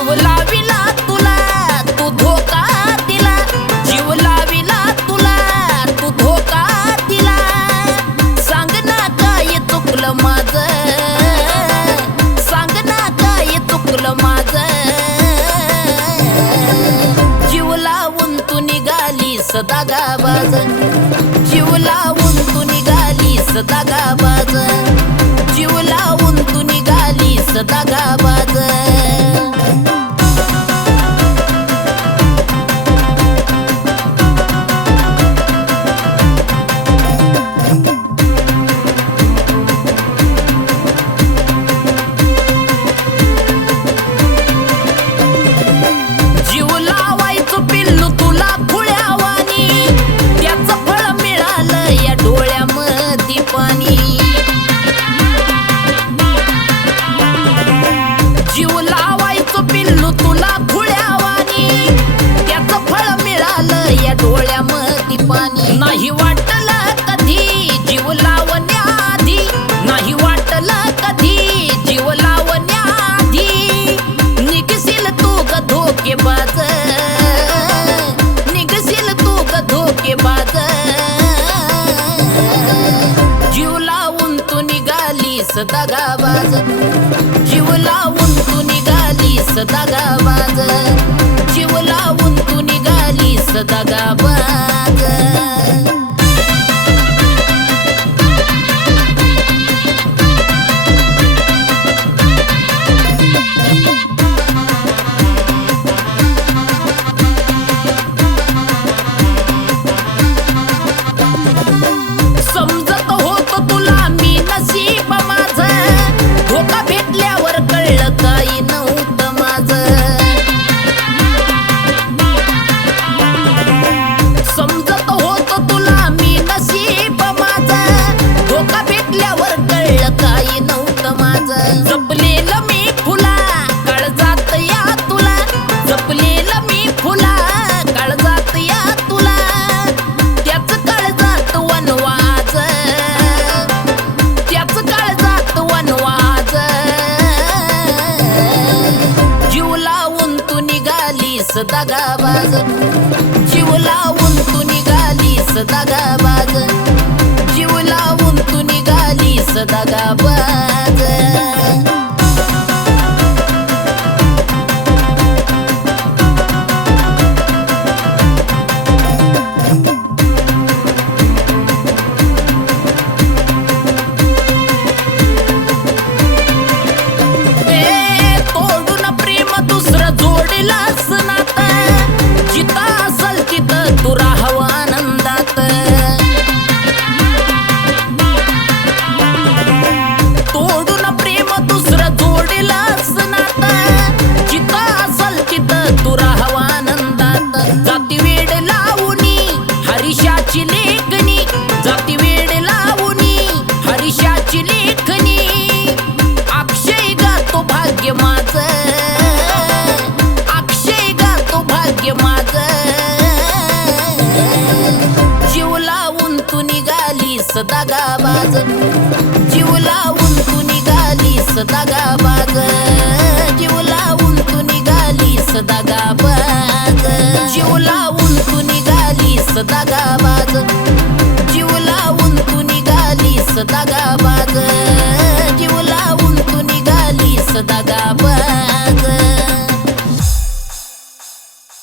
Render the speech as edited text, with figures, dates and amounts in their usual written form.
जीव लाविला तुला तू धोका दिला, जीव लाविला तुला तू धोका दिला. सांग ना काय चुकलं माझं, सांग ना काय चुकलं माझं. जीव लावून तू निघालीस दगाबाज, जीव लावून तू निघालीस दगाबाज, जीव लावून तू निघालीस दगाबाज. जीव लावायचं पिल्लू तुला खुळ्यावानी, त्याचं फळ मिळालं या डोळ्यामध्ये पाणी. जीव लावायचं पिल्लू तुला खुळ्यावानी, त्याचं फळ मिळालं या डोळ्यामध्ये पाणी. नाही वाटलं कधी जीव लावण्याआधी, नाही वाटलं कधी जीव लावण्याआधी. निघशील तू ग धोकेबाज, निघशील तू ग धोकेबाज. जीव लावून तू निघालीस दगाबाज, जीव लावून तू निघालीस दगाबाज, जीव लावून तू निघालीस दगाबाज. समजत होत तुला मी नशीब माझं, धोका भेटल्यावर कळलं काही नव्हतं माझं. समजत होत तुला मी नशीब माझं, धोका भेटल्यावर कळलं काही नव्हतं माझं. जपलेलं मी फुला काळजात या तुला, जपलेलं मी फुला काळजात या तुला. त्याच काळजात वनवाज, त्याच काळजात वनवाज. जीव लावून तू निघालीस दगाबाज, जीव लावून तू निघालीस दगाबाज, जीव लावून तू निघालीस दगाबाज. तोडून प्रेम दुसरं जोडलास नातं, जिथं असल तिथं तू राहावं आनंदात. तोडून प्रेम दुसरं जोडलास नातं, जिथं असल तिथं तू राहावं आनंदात. जाती वेड लावूनी हरीशाची लेखणी, जाती वेड लावूनी हरीशाची लेखणी. अक्षय गातो भाग्य माझं, अक्षय गातो भाग्य माझं. जीव लावून तू निघालीस दगाबाज, जीव लावून तू निघालीस दगाबाज, जीव लावून तू निघालीस दगाबाज, जीव लावून तू निघालीस दगाबाज.